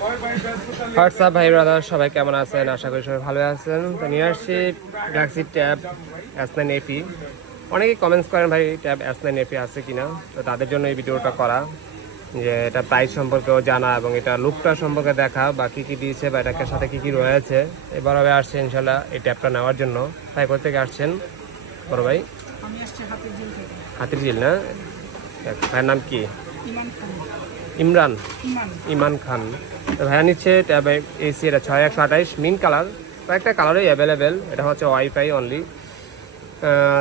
WhatsApp ভাই brother সবাই কেমন আছেন? আশা করি সবাই ভালো আছেন। তো নিয়ে আসছি গ্যালাক্সি ট্যাব এস নাইন এপি অনেকেই কমেন্টস করেন ভাই ট্যাব এস নাইন এপি আছে কি না তো তাদের জন্য এই ভিডিওটা করা যে এটা প্রাইস সম্পর্কেও জানা এবং এটা লুকটা সম্পর্কে দেখা বা কী কী দিয়েছে বা এটাকে সাথে কী কী রয়েছে। এবার হবে আসছে ইনশাল্লাহ এই ট্যাবটা নেওয়ার জন্য। তাই থেকে আসছেন? বড় ভাই? হাতের ঝিল না? ভাইয়ের নাম কি? ইমরান। ইমান খান। তো ভাইয়া নিচ্ছে ট্যাবে এসি এটা ছয় একশো আঠাইশ মিন কালার কয়েকটা কালারই অ্যাভেলেবেল এটা হচ্ছে ওয়াইফাই অনলি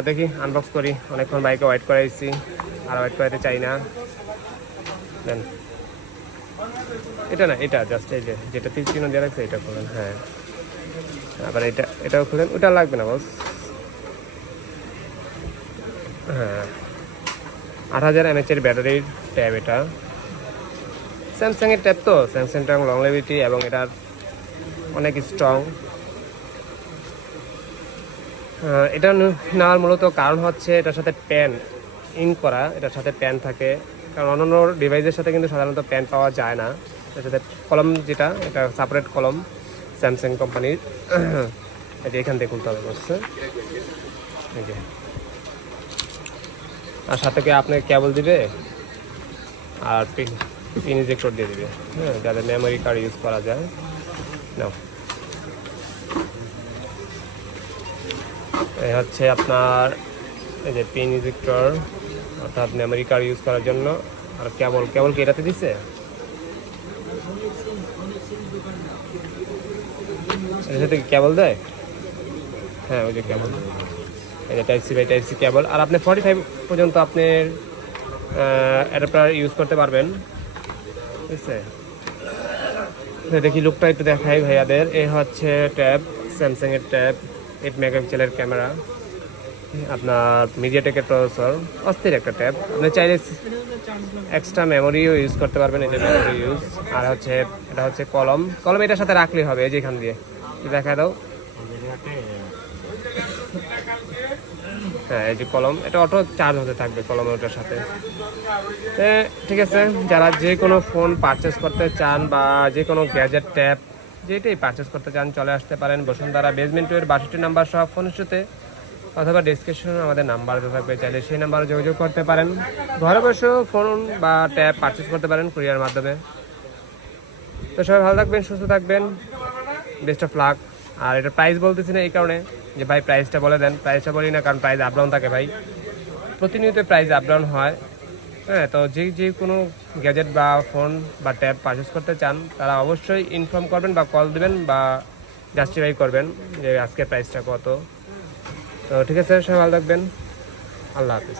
দেখি আনবক্স করি। অনেকক্ষণ বাইকে ওয়েট করে এসেছি আর ওয়েট করাতে চাই না। দেন। এটা না এটা জাস্ট এই যে যেটা তীর চিহ্ন দিয়ে রাখছে এটা খুলেন হ্যাঁ। আবার এটা এটাও খুলেন ওটা লাগবে না বস হ্যাঁ। আট হাজার এমএচের ব্যাটারির ট্যাব এটা। স্যামসাং এর ট্যাব তো স্যামসাংটা লংলেভিটি এবং এটার অনেক স্ট্রং এটা নেওয়ার মূলত কারণ হচ্ছে এটার সাথে প্যান ইন করা, এটার সাথে প্যান থাকে। কারণ অন্যান্য ডিভাইসের সাথে কিন্তু সাধারণত প্যান পাওয়া যায় না। এটার সাথে কলম যেটা, এটা সাপারেট কলম স্যামসাং কোম্পানির এখান থেকে খুলতে হবে বলছে। আর সাথে কি আপনি কেবল দিবে? আর পিন ইজেক্টর দিয়ে দিবে। হ্যাঁ যাতে মেমোরি কার্ড ইউজ করা যায়। নাও। এই হচ্ছে আপনার, এই যে পিন ইজেক্টর অর্থাৎ মেমোরি কার্ড ইউজ করার জন্য। আর কেবল কেবল কি এটাতে দিছে? কি কেবল দেয়? হ্যাঁ ওই যে কেবল এই যে type C by type C cable আর আপনি ফর্টি ফাইভ পর্যন্ত আপনি অ্যাডাপ্টার ইউজ করতে পারবেন। বুঝছে? তো দেখি লুকটা একটু দেখাই ভাইয়াদের। এ হচ্ছে ট্যাব স্যামসাং এর ট্যাব এইট মেগাপিক্সেলের ক্যামেরা আপনার মিডিয়াটেকের প্রসেসর অস্থির একটা ট্যাব আপনি চাইলে এক্সট্রা মেমোরিও ইউজ করতে পারবেন, এটা মেমোরি ইউজ আর হচ্ছে, এটা হচ্ছে কলম। কলম এটার সাথে রাখলেই হবে, এই যে এখান দিয়ে। দেখা দাও। হ্যাঁ এই যে কলম, এটা অটো চার্জ হতে থাকবে কলম ওটার সাথে। ঠিক আছে, যারা যে কোনো ফোন পারচেস করতে চান বা যে কোনো গ্যাজেট ট্যাব যেটাই পারচেস করতে চান, চলে আসতে পারেন বসুন্ধরা বেসমেন্ট টুয়ের বাষট্টি নাম্বার সহ ফোন ইস্যুতে অথবা ডিসক্রিপশনে আমাদের নাম্বার থাকবে, চাইলে সেই নাম্বারে যোগাযোগ করতে পারেন। ঘরে বসেও ফোন বা ট্যাব পারচেস করতে পারেন কুরিয়ার মাধ্যমে। তো সবাই ভালো থাকবেন, সুস্থ থাকবেন বেস্ট অফ লাক আর এটা প্রাইস বলতেছি না এই কারণে যে ভাই প্রাইসটা বলে দেন। প্রাইসটা বলি না, কারণ প্রাইস আপডাউন থাকে ভাই। প্রতিনিয়ত প্রাইস আপডাউন হয়। হ্যাঁ তো যে যে কোনো গ্যাজেট বা ফোন বা ট্যাব পারচেস করতে চান, তারা অবশ্যই ইনফর্ম করবেন বা কল দেবেন বা জাস্টিফাই করবেন যে আজকে প্রাইসটা কত। তো ঠিক আছে, সবাই ভালো থাকবেন। আল্লাহ হাফিজ।